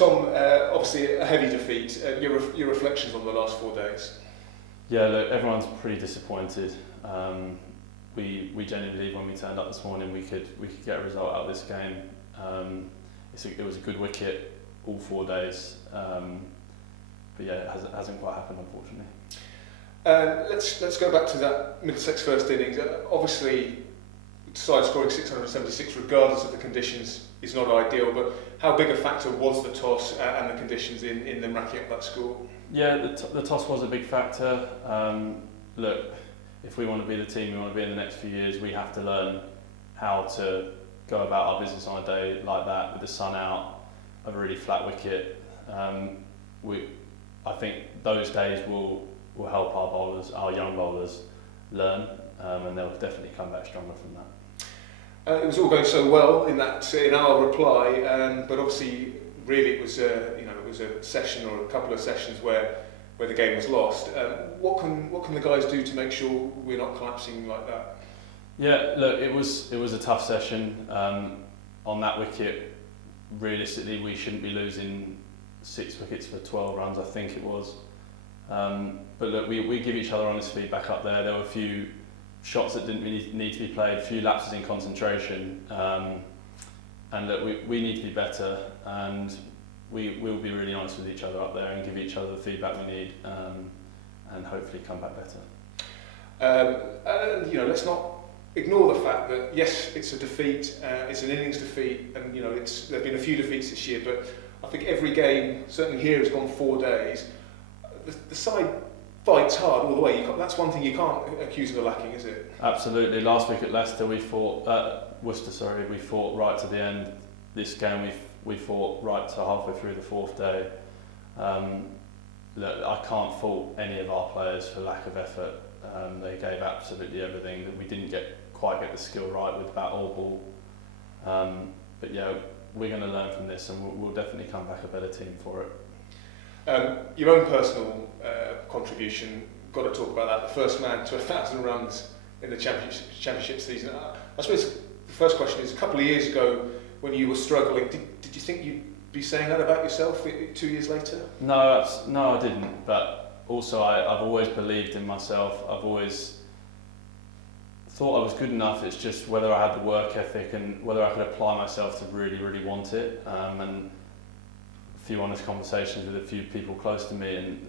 Tom, obviously a heavy defeat. Your reflections on the last 4 days? Yeah, look, everyone's pretty disappointed. We genuinely believe when we turned up this morning we could get a result out of this game. It was a good wicket all 4 days, but yeah, it hasn't quite happened, unfortunately. Let's go back to that Middlesex first innings. Obviously, the side scoring 676 regardless of the conditions is not ideal, but how big a factor was the toss and the conditions in them racking up that score? Yeah, the toss was a big factor. Look, if we want to be the team we want to be in the next few years, we have to learn how to go about our business on a day like that with the sun out, a really flat wicket. I think those days will help our bowlers, our young bowlers, learn, and they'll definitely come back stronger from that. It was all going so well in our reply, but obviously, really, it was a session or a couple of sessions where the game was lost. What can the guys do to make sure we're not collapsing like that? Yeah, look, it was a tough session. On that wicket, realistically, we shouldn't be losing 6 wickets for 12 runs. I think it was. But look, we give each other honest feedback up there. There were a few shots that didn't really need to be played, a few lapses in concentration, and look, we need to be better, and we'll be really honest with each other up there and give each other the feedback we need, and hopefully come back better. Let's not ignore the fact that yes, it's a defeat, it's an innings defeat, and there've been a few defeats this year, but I think every game, certainly here, has gone 4 days. The side fights hard all the way. That's one thing you can't accuse them of lacking, is it? Absolutely. Last week at Leicester, we fought right to the end. This game, we fought right to halfway through the 4th day. Look, I can't fault any of our players for lack of effort. They gave absolutely everything. That we didn't quite get the skill right with bat or ball. But yeah, we're going to learn from this, and we'll definitely come back a better team for it. Your own personal contribution, got to talk about that. The first man to 1,000 runs in the championship season. I suppose the first question is, a couple of years ago when you were struggling, did you think you'd be saying that about yourself 2 years later? No, I didn't. But also, I've always believed in myself. I've always thought I was good enough. It's just whether I had the work ethic and whether I could apply myself to really, really want it. And a few honest conversations with a few people close to me, and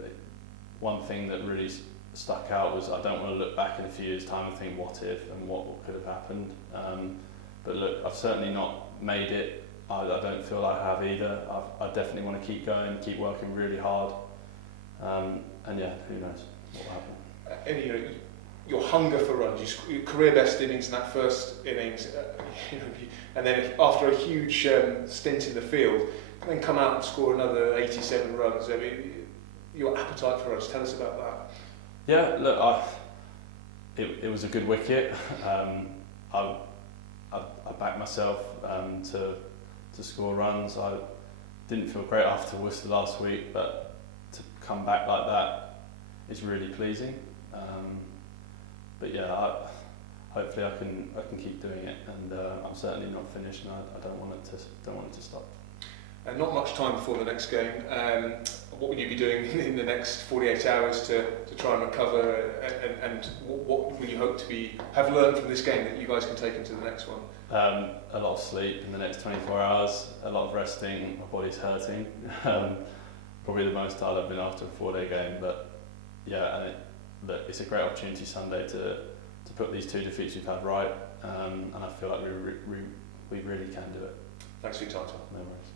one thing that really stuck out was I don't want to look back in a few years' time and think what if and what could have happened. But look, I've certainly not made it. I don't feel like I have either. I definitely want to keep going, keep working really hard, and yeah, who knows what will happen. And your hunger for runs, your career best innings in that first innings, and then after a huge stint in the field, then come out and score another 87 runs. I mean, your appetite for runs, tell us about that. Yeah, look, it was a good wicket. I backed myself to score runs. I didn't feel great after Worcester last week, but to come back like that is really pleasing. But yeah, hopefully I can keep doing it, and I'm certainly not finished, and I don't want it to stop. And not much time before the next game. What will you be doing in the next 48 hours to try and recover, and what will you hope to have learned from this game that you guys can take into the next one? A lot of sleep in the next 24 hours, a lot of resting. My body's hurting. Probably the most tired I've been after a 4-day game, but yeah, and it's a great opportunity Sunday to put these 2 defeats we've had right, and I feel like we really can do it. Thanks for your time, Tom. No worries.